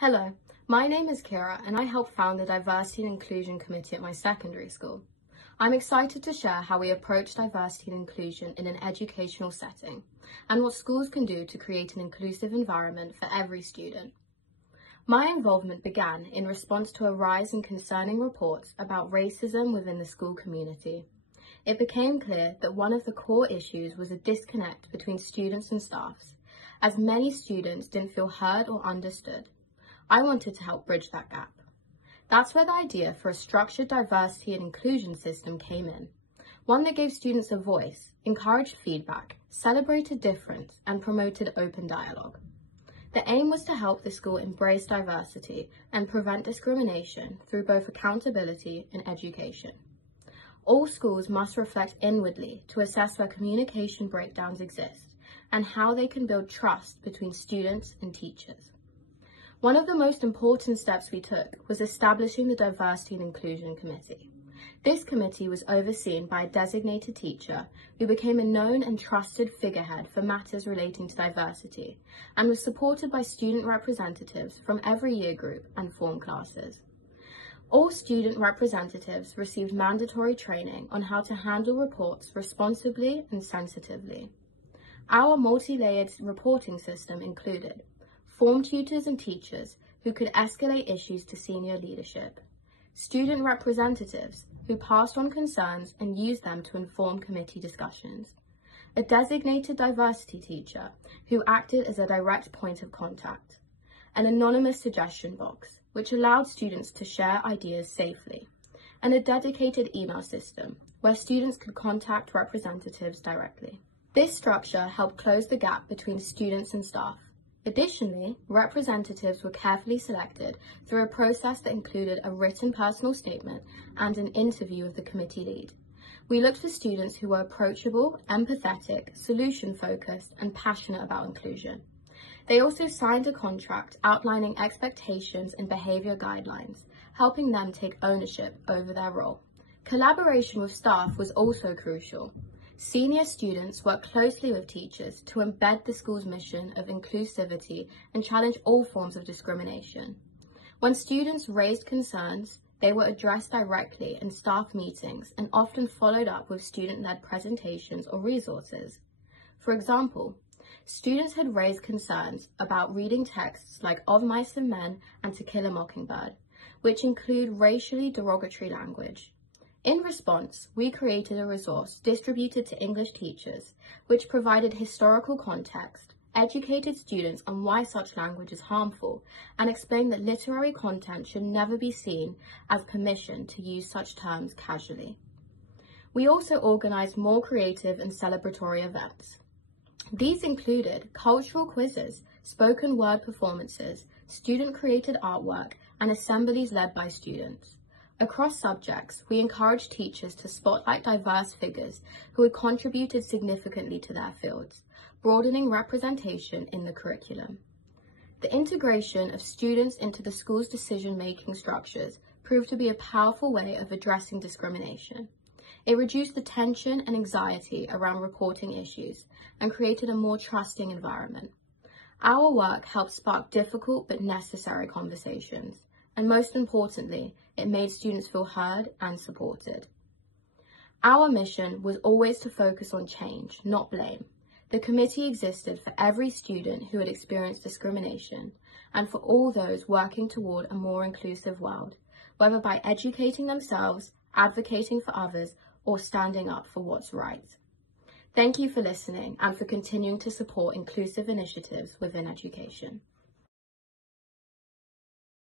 Hello, my name is Kiera and I help found the Diversity and Inclusion Committee at my secondary school. I'm excited to share how we approach diversity and inclusion in an educational setting and what schools can do to create an inclusive environment for every student. My involvement began in response to a rise in concerning reports about racism within the school community. It became clear that one of the core issues was a disconnect between students and staffs, as many students didn't feel heard or understood. I wanted to help bridge that gap. That's where the idea for a structured diversity and inclusion system came in, one that gave students a voice, encouraged feedback, celebrated difference, and promoted open dialogue. The aim was to help the school embrace diversity and prevent discrimination through both accountability and education. All schools must reflect inwardly to assess where communication breakdowns exist and how they can build trust between students and teachers. One of the most important steps we took was establishing the Diversity and Inclusion Committee. This committee was overseen by a designated teacher who became a known and trusted figurehead for matters relating to diversity and was supported by student representatives from every year group and form classes. All student representatives received mandatory training on how to handle reports responsibly and sensitively. Our multi-layered reporting system included form tutors and teachers who could escalate issues to senior leadership, student representatives who passed on concerns and used them to inform committee discussions, a designated diversity teacher who acted as a direct point of contact, an anonymous suggestion box which allowed students to share ideas safely, and a dedicated email system where students could contact representatives directly. This structure helped close the gap between students and staff. Additionally, representatives were carefully selected through a process that included a written personal statement and an interview with the committee lead. We looked for students who were approachable, empathetic, solution-focused, and passionate about inclusion. They also signed a contract outlining expectations and behavior guidelines, helping them take ownership over their role. Collaboration with staff was also crucial. Senior students work closely with teachers to embed the school's mission of inclusivity and challenge all forms of discrimination. When students raised concerns, they were addressed directly in staff meetings and often followed up with student-led presentations or resources. For example, students had raised concerns about reading texts like Of Mice and Men and To Kill a Mockingbird, which include racially derogatory language. In response, we created a resource distributed to English teachers, which provided historical context, educated students on why such language is harmful, and explained that literary content should never be seen as permission to use such terms casually. We also organized more creative and celebratory events. These included cultural quizzes, spoken word performances, student-created artwork, and assemblies led by students. Across subjects, we encouraged teachers to spotlight diverse figures who had contributed significantly to their fields, broadening representation in the curriculum. The integration of students into the school's decision-making structures proved to be a powerful way of addressing discrimination. It reduced the tension and anxiety around reporting issues and created a more trusting environment. Our work helped spark difficult but necessary conversations, and most importantly, it made students feel heard and supported. Our mission was always to focus on change, not blame. The committee existed for every student who had experienced discrimination and for all those working toward a more inclusive world, whether by educating themselves, advocating for others, or standing up for what's right. Thank you for listening and for continuing to support inclusive initiatives within education.